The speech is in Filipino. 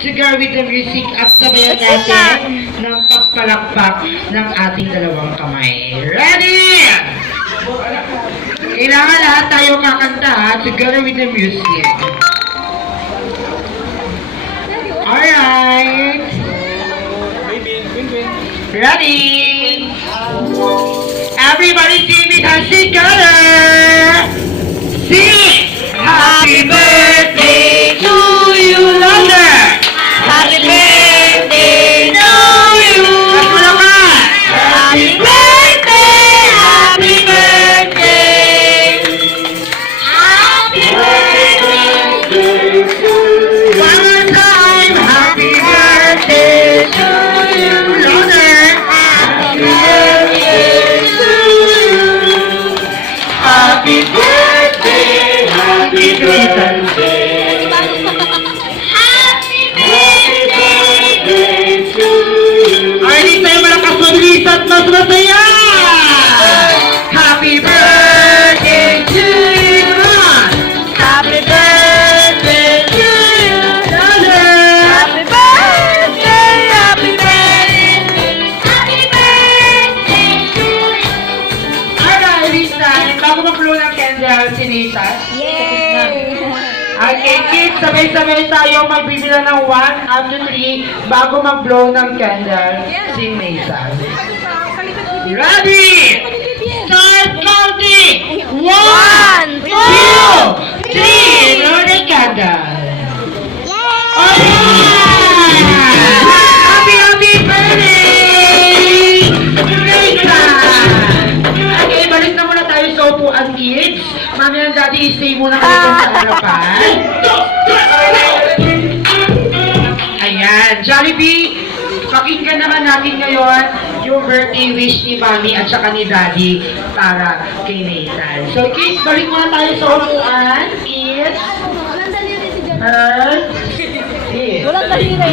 Together with the music at sabayan natin ng pagpalakpak ng ating dalawang kamay. Ready? Kailangan lahat tayo kakanta ha, together with the music. Alright. Ready? Everybody sing it and together. Sing! Happy birthday to you, Londer! Happy birthday to you. Happy birthday, happy birthday. Happy birthday to you. One more time! Happy birthday to you, Londer! Happy birthday to you. Happy birthday, happy birthday. Happy birthday to you. Ay, di tayo malakas mag-release at mas masaya! Happy birthday to you! Happy birthday to you. Londer! Happy birthday, happy birthday. Happy birthday to you. Alright, this time, bago mag-blow ng candle, sinitas. Yay! Okay, kids, sabay-sabay tayo magbibila ng 1 up to 3 bago mag-blow ng candle, si Nathan. Ready? Start counting! 1, 2, 3! Blow the candle! Alright! Happy birthday! Nathan! Okay, balik na muna tayo sa upuan, kids. Mami and Daddy, stay muna kayo dun sa harapan. Ayan, Jollibee, pakinggan naman natin ngayon yung birthday wish ni Mami at saka ni Daddy para kay Nathan. So kids, balik muna tayo sa upuan. Kids, her, kids. Walang daliri.